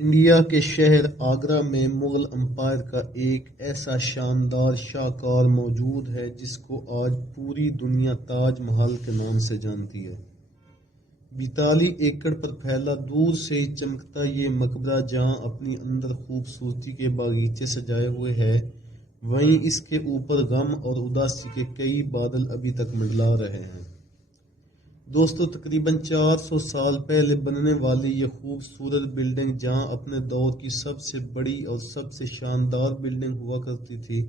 India کے شہر آگرہ میں مغل امپائر کا ایک ایسا شاندار شاہکار موجود ہے جس کو آج پوری دنیا تاج محل کے نام سے جانتی ہے۔ 42 ایکڑ پر پھیلا دور سے ہی چمکتا یہ مقبرہ جہاں اپنی اندر خوبصورتی کے باغیچے سجائے ہوئے ہے، وہیں اس کے اوپر غم اور اداسی کے کئی بادل ابھی تک منڈلا رہے ہیں۔ دوستو، تقریباً 400 سال پہلے بننے والی یہ خوبصورت بلڈنگ جہاں اپنے دور کی سب سے بڑی اور سب سے شاندار بلڈنگ ہوا کرتی تھی،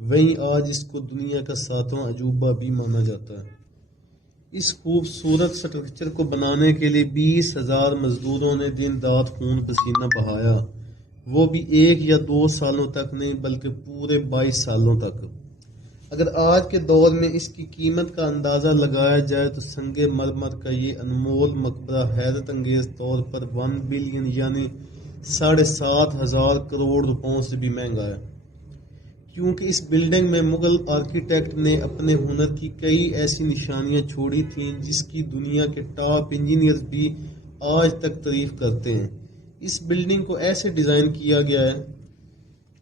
وہیں آج اس کو دنیا کا 7واں عجوبہ بھی مانا جاتا ہے۔ اس خوبصورت سٹرکچر کو بنانے کے لیے 20,000 مزدوروں نے دن رات خون پسینہ بہایا، وہ بھی 1 یا 2 سالوں تک نہیں بلکہ پورے 22 سالوں تک۔ اگر آج کے دور میں اس کی قیمت کا اندازہ لگایا جائے تو سنگ مرمر کا یہ انمول مقبرہ حیرت انگیز طور پر 1 بلین یعنی 7,500 کروڑ روپوں سے بھی مہنگا ہے، کیونکہ اس بلڈنگ میں مغل آرکیٹیکٹ نے اپنے ہنر کی کئی ایسی نشانیاں چھوڑی تھیں جس کی دنیا کے ٹاپ انجینئرز بھی آج تک تعریف کرتے ہیں۔ اس بلڈنگ کو ایسے ڈیزائن کیا گیا ہے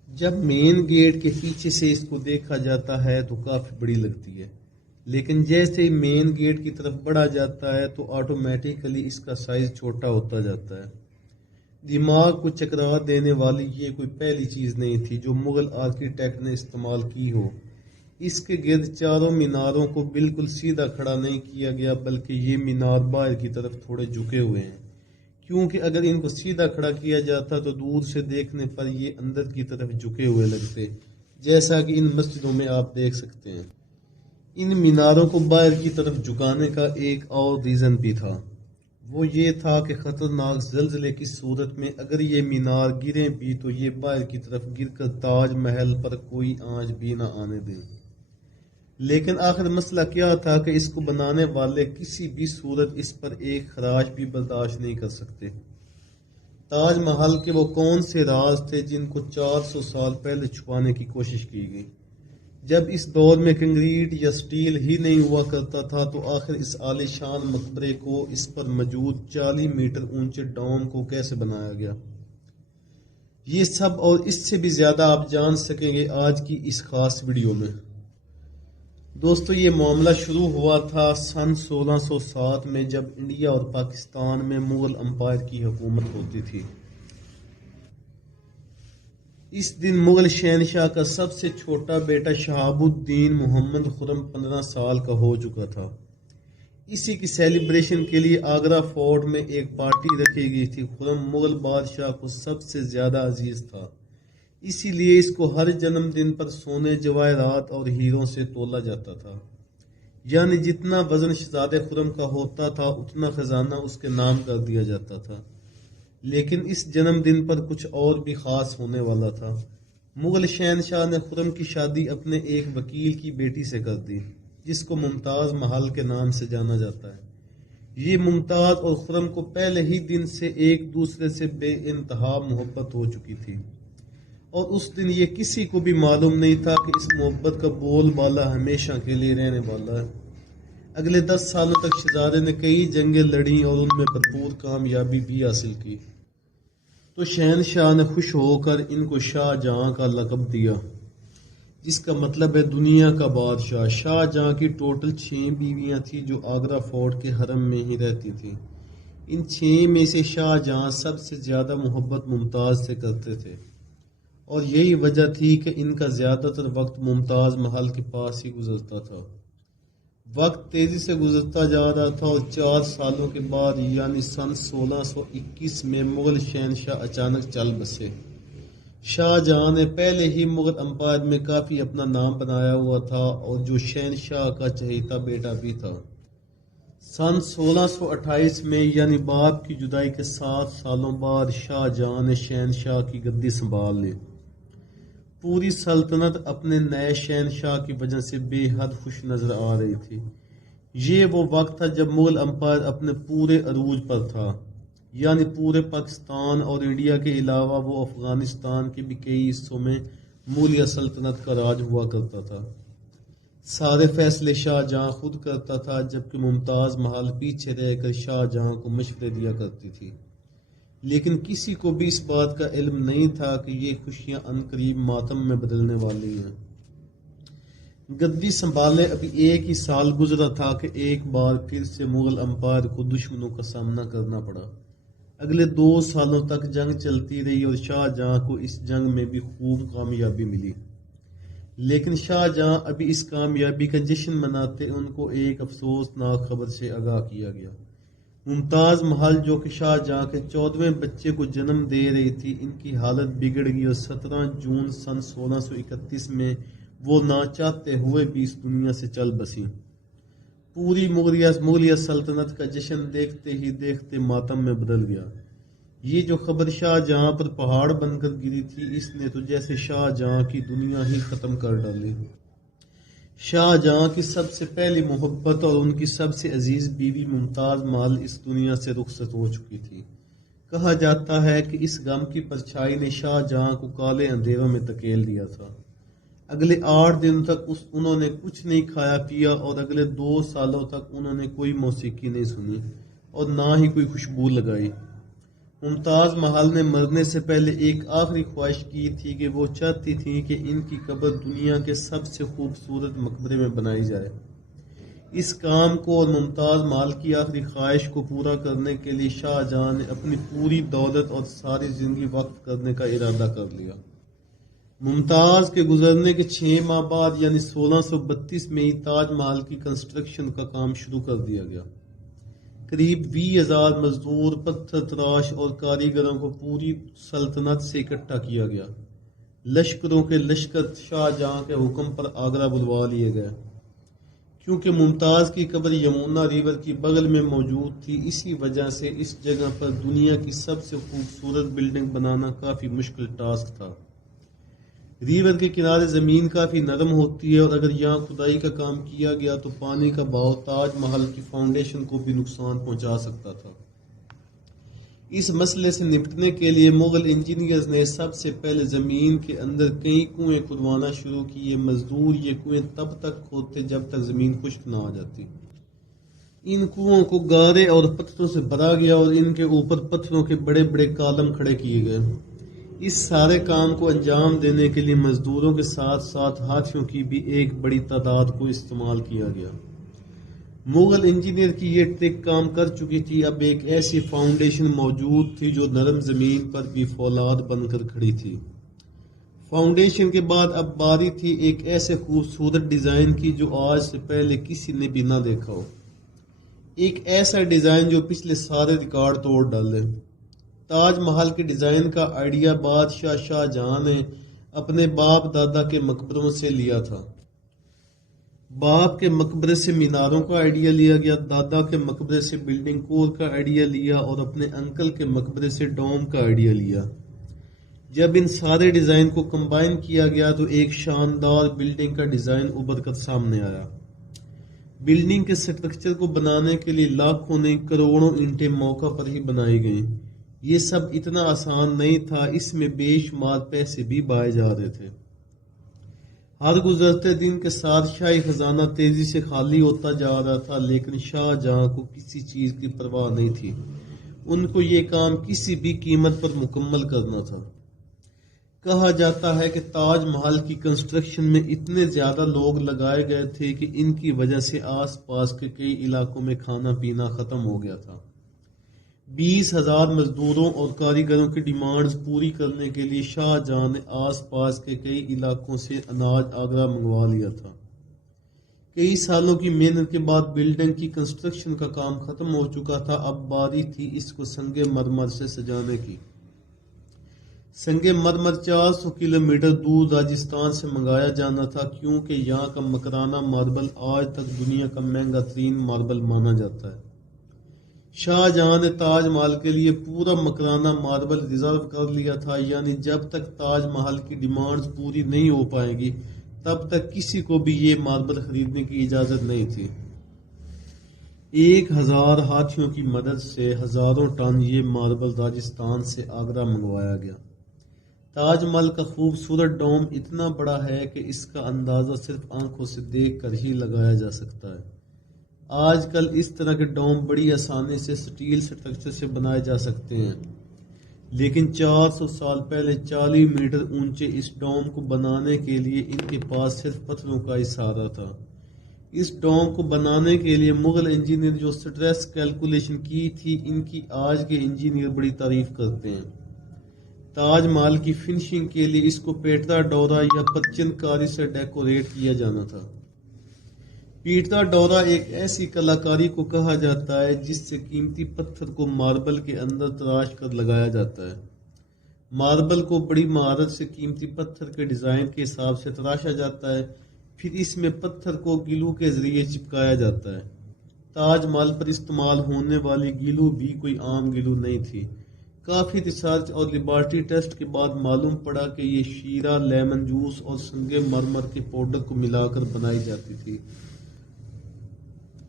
جب مین گیٹ کے پیچھے سے اس کو دیکھا جاتا ہے تو کافی بڑی لگتی ہے، لیکن جیسے ہی مین گیٹ کی طرف بڑھا جاتا ہے تو آٹومیٹیکلی اس کا سائز چھوٹا ہوتا جاتا ہے۔ دماغ کو چکرا دینے والی یہ کوئی پہلی چیز نہیں تھی جو مغل آرکیٹیکٹ نے استعمال کی ہو۔ اس کے گرد چاروں میناروں کو بالکل سیدھا کھڑا نہیں کیا گیا بلکہ یہ مینار باہر کی طرف تھوڑے جھکے ہوئے ہیں، کیونکہ اگر ان کو سیدھا کھڑا کیا جاتا تو دور سے دیکھنے پر یہ اندر کی طرف جھکے ہوئے لگتے، جیسا کہ ان مسجدوں میں آپ دیکھ سکتے ہیں۔ ان میناروں کو باہر کی طرف جھکانے کا ایک اور ریزن بھی تھا، وہ یہ تھا کہ خطرناک زلزلے کی صورت میں اگر یہ مینار گریں بھی تو یہ باہر کی طرف گر کر تاج محل پر کوئی آنچ بھی نہ آنے دیں۔ لیکن آخر مسئلہ کیا تھا کہ اس کو بنانے والے کسی بھی صورت اس پر ایک خراش بھی برداشت نہیں کر سکتے۔ تاج محل کے وہ کون سے راز تھے جن کو 400 سال پہلے چھپانے کی کوشش کی گئی؟ جب اس دور میں کنکریٹ یا سٹیل ہی نہیں ہوا کرتا تھا تو آخر اس عالی شان مقبرے کو اس پر موجود 40 میٹر اونچے ڈوم کو کیسے بنایا گیا؟ یہ سب اور اس سے بھی زیادہ آپ جان سکیں گے آج کی اس خاص ویڈیو میں۔ دوستو، یہ معاملہ شروع ہوا تھا سن 1607 میں جب انڈیا اور پاکستان میں مغل امپائر کی حکومت ہوتی تھی۔ اس دن مغل شہنشاہ کا سب سے چھوٹا بیٹا شہاب الدین محمد خرم 15 سال کا ہو چکا تھا۔ اسی کی سیلیبریشن کے لیے آگرہ فورٹ میں ایک پارٹی رکھی گئی تھی۔ خرم مغل بادشاہ کو سب سے زیادہ عزیز تھا، اسی لیے اس کو ہر جنم دن پر سونے، جواہرات اور ہیروں سے تولا جاتا تھا، یعنی جتنا وزن شہزادہ خرم کا ہوتا تھا اتنا خزانہ اس کے نام کر دیا جاتا تھا۔ لیکن اس جنم دن پر کچھ اور بھی خاص ہونے والا تھا۔ مغل شہنشاہ نے خرم کی شادی اپنے ایک وکیل کی بیٹی سے کر دی جس کو ممتاز محل کے نام سے جانا جاتا ہے۔ یہ ممتاز اور خرم کو پہلے ہی دن سے ایک دوسرے سے بے انتہا محبت ہو چکی تھی، اور اس دن یہ کسی کو بھی معلوم نہیں تھا کہ اس محبت کا بول بالا ہمیشہ کے لیے رہنے والا ہے۔ اگلے 10 سالوں تک شہزادے نے کئی جنگیں لڑیں اور ان میں بھرپور کامیابی بھی حاصل کی، تو شہنشاہ نے خوش ہو کر ان کو شاہ جہاں کا لقب دیا، جس کا مطلب ہے دنیا کا بادشاہ۔ شاہ جہاں کی ٹوٹل 6 بیویاں تھیں جو آگرہ فورٹ کے حرم میں ہی رہتی تھیں۔ ان 6 میں سے شاہ جہاں سب سے زیادہ محبت ممتاز سے کرتے تھے، اور یہی وجہ تھی کہ ان کا زیادہ تر وقت ممتاز محل کے پاس ہی گزرتا تھا۔ وقت تیزی سے گزرتا جا رہا تھا اور 4 سالوں کے بعد یعنی سن 1621 میں مغل شہنشاہ اچانک چل بسے۔ شاہ جہاں نے پہلے ہی مغل امپائر میں کافی اپنا نام بنایا ہوا تھا اور جو شہنشاہ کا چہیتا بیٹا بھی تھا۔ سن 1628 میں یعنی باپ کی جدائی کے 7 سالوں بعد شاہ جہاں نے شہنشاہ کی گدی سنبھال لی۔ پوری سلطنت اپنے نئے شہنشاہ کی وجہ سے بے حد خوش نظر آ رہی تھی۔ یہ وہ وقت تھا جب مغل امپائر اپنے پورے عروج پر تھا، یعنی پورے پاکستان اور انڈیا کے علاوہ وہ افغانستان کے بھی کئی حصوں میں مغلیہ سلطنت کا راج ہوا کرتا تھا۔ سارے فیصلے شاہ جہاں خود کرتا تھا، جبکہ ممتاز محل پیچھے رہ کر شاہ جہاں کو مشورے دیا کرتی تھی۔ لیکن کسی کو بھی اس بات کا علم نہیں تھا کہ یہ خوشیاں عنقریب ماتم میں بدلنے والی ہیں۔ گدی سنبھالے ابھی ایک ہی سال گزرا تھا کہ ایک بار پھر سے مغل امپائر کو دشمنوں کا سامنا کرنا پڑا۔ اگلے 2 سالوں تک جنگ چلتی رہی اور شاہ جہاں کو اس جنگ میں بھی خوب کامیابی ملی، لیکن شاہ جہاں ابھی اس کامیابی کا جشن مناتے ان کو ایک افسوسناک خبر سے آگاہ کیا گیا۔ ممتاز محل جو کہ شاہ جہاں کے 14ویں بچے کو جنم دے رہی تھی، ان کی حالت بگڑ گئی اور 17 جون سن 1631 میں وہ نہ چاہتے ہوئے بھی اس دنیا سے چل بسیں۔ پوری مغلیہ سلطنت کا جشن دیکھتے ہی دیکھتے ماتم میں بدل گیا۔ یہ جو خبر شاہ جہاں پر پہاڑ بن کر گری تھی، اس نے تو جیسے شاہ جہاں کی دنیا ہی ختم کر ڈالی۔ شاہ جہاں کی سب سے پہلی محبت اور ان کی سب سے عزیز بیوی ممتاز محل اس دنیا سے رخصت ہو چکی تھی۔ کہا جاتا ہے کہ اس غم کی پرچھائی نے شاہ جہاں کو کالے اندھیروں میں دھکیل دیا تھا۔ اگلے 8 دن تک انہوں نے کچھ نہیں کھایا پیا اور اگلے 2 سالوں تک انہوں نے کوئی موسیقی نہیں سنی اور نہ ہی کوئی خوشبو لگائی۔ ممتاز محل نے مرنے سے پہلے ایک آخری خواہش کی تھی کہ وہ چاہتی تھی کہ ان کی قبر دنیا کے سب سے خوبصورت مقبرے میں بنائی جائے۔ اس کام کو اور ممتاز محل کی آخری خواہش کو پورا کرنے کے لیے شاہ جہاں نے اپنی پوری دولت اور ساری زندگی وقف کرنے کا ارادہ کر لیا۔ ممتاز کے گزرنے کے 6 ماہ بعد یعنی 1632 میں ہی تاج محل کی کنسٹرکشن کا کام شروع کر دیا گیا۔ قریب 20,000 مزدور، پتھر تراش اور کاریگروں کو پوری سلطنت سے اکٹھا کیا گیا۔ لشکروں کے لشکر شاہ جہاں کے حکم پر آگرہ بلوا لیے گئے۔ کیونکہ ممتاز کی قبر یمنا ریور کی بغل میں موجود تھی، اسی وجہ سے اس جگہ پر دنیا کی سب سے خوبصورت بلڈنگ بنانا کافی مشکل ٹاسک تھا۔ ریور کے کنارے زمین کافی نرم ہوتی ہے اور اگر یہاں کھدائی کا کام کیا گیا تو پانی کا بہاؤ تاج محل کی فاؤنڈیشن کو بھی نقصان پہنچا سکتا تھا۔ اس مسئلے سے نپٹنے کے لیے مغل انجینئرز نے سب سے پہلے زمین کے اندر کئی کنویں کھدوانا شروع کیے۔ مزدور یہ کنویں تب تک کھودتے جب تک زمین خشک نہ ہو جاتی۔ ان کنووں کو گارے اور پتھروں سے بھرا گیا اور ان کے اوپر پتھروں کے بڑے بڑے کالم کھڑے کیے گئے۔ اس سارے کام کو انجام دینے کے لیے مزدوروں کے ساتھ ساتھ ہاتھیوں کی بھی ایک بڑی تعداد کو استعمال کیا گیا۔ مغل انجینئر کی یہ ٹرک کام کر چکی تھی۔ اب ایک ایسی فاؤنڈیشن موجود تھی جو نرم زمین پر بھی فولاد بن کر کھڑی تھی۔ فاؤنڈیشن کے بعد اب باری تھی ایک ایسے خوبصورت ڈیزائن کی جو آج سے پہلے کسی نے بھی نہ دیکھا ہو۔ ایک ایسا ڈیزائن جو پچھلے سارے ریکارڈ توڑ ڈالے۔ تاج محل کے ڈیزائن کا آئیڈیا بادشاہ شاہ جہاں نے اپنے باپ دادا کے مقبروں سے لیا تھا۔ باپ کے مقبرے سے میناروں کا آئیڈیا لیا گیا، دادا کے مقبرے سے بلڈنگ کور کا آئیڈیا لیا اور اپنے انکل کے مقبرے سے ڈوم کا آئیڈیا لیا۔ جب ان سارے ڈیزائن کو کمبائن کیا گیا تو ایک شاندار بلڈنگ کا ڈیزائن ابھر کر سامنے آیا۔ بلڈنگ کے سٹرکچر کو بنانے کے لیے لاکھوں نہیں کروڑوں اینٹیں موقع پر ہی بنائی گئیں۔ یہ سب اتنا آسان نہیں تھا، اس میں بے شمار پیسے بھی بائے جا رہے تھے۔ ہر گزرتے دن کے ساتھ شاہی خزانہ تیزی سے خالی ہوتا جا رہا تھا، لیکن شاہ جہاں کو کسی چیز کی پرواہ نہیں تھی۔ ان کو یہ کام کسی بھی قیمت پر مکمل کرنا تھا۔ کہا جاتا ہے کہ تاج محل کی کنسٹرکشن میں اتنے زیادہ لوگ لگائے گئے تھے کہ ان کی وجہ سے آس پاس کے کئی علاقوں میں کھانا پینا ختم ہو گیا تھا۔ 20,000 مزدوروں اور کاریگروں کی ڈیمانڈز پوری کرنے کے لیے شاہ جہاں نے آس پاس کے کئی علاقوں سے اناج آگرہ منگوا لیا تھا۔ کئی سالوں کی محنت کے بعد بلڈنگ کی کنسٹرکشن کا کام ختم ہو چکا تھا۔ اب باری تھی اس کو سنگ مرمر سے سجانے کی۔ سنگ مرمر 400 کلومیٹر دور راجستھان سے منگایا جانا تھا، کیونکہ یہاں کا مکرانہ ماربل آج تک دنیا کا مہنگا ترین ماربل مانا جاتا ہے۔ شاہ جہاں نے تاج محل کے لیے پورا مکرانہ ماربل ریزرو کر لیا تھا، یعنی جب تک تاج محل کی ڈیمانڈز پوری نہیں ہو پائیں گی تب تک کسی کو بھی یہ ماربل خریدنے کی اجازت نہیں تھی۔ 1000 ہاتھیوں کی مدد سے ہزاروں ٹن یہ ماربل راجستھان سے آگرہ منگوایا گیا۔ تاج محل کا خوبصورت ڈوم اتنا بڑا ہے کہ اس کا اندازہ صرف آنکھوں سے دیکھ کر ہی لگایا جا سکتا ہے۔ آج کل اس طرح کے ڈوم بڑی آسانی سے سٹیل سٹرکچر سے بنائے جا سکتے ہیں۔ لیکن 400 سال پہلے 40 میٹر اونچے اس ڈوم کو بنانے کے لیے ان کے پاس صرف پتھروں کا ہی سہارا تھا۔ اس ڈوم کو بنانے کے لیے مغل انجینئر جو سٹریس کیلکولیشن کی تھی، ان کی آج کے انجینئر بڑی تعریف کرتے ہیں۔ تاج محل کی فنشنگ کے لیے اس کو پیٹرا ڈورا یا پتچن کاری سے ڈیکوریٹ کیا جانا تھا۔ پیٹرا ڈورا ایک ایسی کلاکاری کو کہا جاتا ہے جس سے قیمتی پتھر کو ماربل کے اندر تراش کر لگایا جاتا ہے۔ ماربل کو بڑی مہارت سے قیمتی پتھر کے ڈیزائن کے حساب سے تراشا جاتا ہے، پھر اس میں پتھر کو گلو کے ذریعے چپکایا جاتا ہے۔ تاج محل پر استعمال ہونے والی گلو بھی کوئی عام گلو نہیں تھی۔ کافی ریسرچ اور لیبارٹری ٹیسٹ کے بعد معلوم پڑا کہ یہ شیرہ، لیمن جوس اور سنگ مرمر کے پاؤڈر کو ملا کر بنائی جاتی تھی،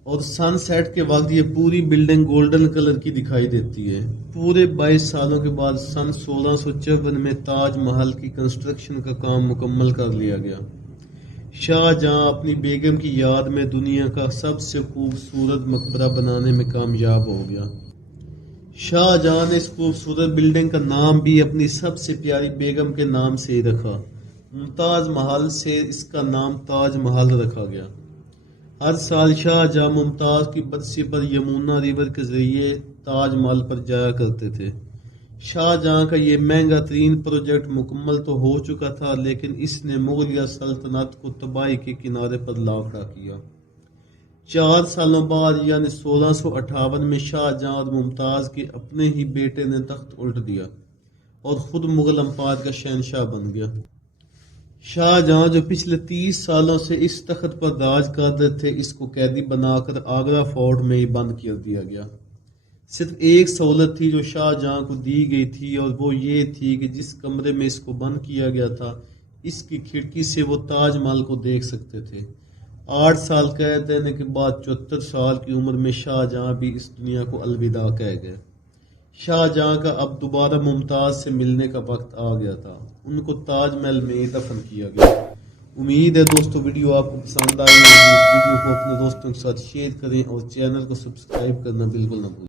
اور سن سیٹ کے وقت یہ پوری بلڈنگ گولڈن کلر کی دکھائی دیتی ہے۔ پورے 22 سالوں کے بعد سن 1654 میں تاج محل کی کنسٹرکشن کا کام مکمل کر لیا گیا۔ شاہ جہاں اپنی بیگم کی یاد میں دنیا کا سب سے خوبصورت مقبرہ بنانے میں کامیاب ہو گیا۔ شاہ جہاں نے اس خوبصورت بلڈنگ کا نام بھی اپنی سب سے پیاری بیگم کے نام سے ہی رکھا۔ ممتاز محل سے اس کا نام تاج محل رکھا گیا۔ ہر سال شاہ جہاں ممتاز کی برسی پر یمنا ریور کے ذریعے تاج محل پر جایا کرتے تھے۔ شاہ جہاں کا یہ مہنگا ترین پروجیکٹ مکمل تو ہو چکا تھا، لیکن اس نے مغلیہ سلطنت کو تباہی کے کنارے پر لا کھڑا کیا۔ 4 سالوں بعد یعنی 1658 میں شاہ جہاں اور ممتاز کے اپنے ہی بیٹے نے تخت الٹ دیا اور خود مغل امپائر کا شہنشاہ بن گیا۔ شاہ جہاں جو پچھلے 30 سالوں سے اس تخت پر راج کر رہے تھے، اس کو قیدی بنا کر آگرہ فورٹ میں ہی بند کر دیا گیا۔ صرف ایک سہولت تھی جو شاہ جہاں کو دی گئی تھی، اور وہ یہ تھی کہ جس کمرے میں اس کو بند کیا گیا تھا، اس کی کھڑکی سے وہ تاج محل کو دیکھ سکتے تھے۔ 8 سال قید رہنے کے بعد 74 سال کی عمر میں شاہ جہاں بھی اس دنیا کو الوداع کہہ گئے۔ شاہ جہاں کا اب دوبارہ ممتاز سے ملنے کا وقت آ گیا تھا۔ ان کو تاج محل میں دفن کیا گیا۔ امید ہے دوستو ویڈیو آپ کو پسند آئی ہوگی۔ اس ویڈیو کو اپنے دوستوں کے ساتھ شیئر کریں اور چینل کو سبسکرائب کرنا بالکل نہ بھولیں۔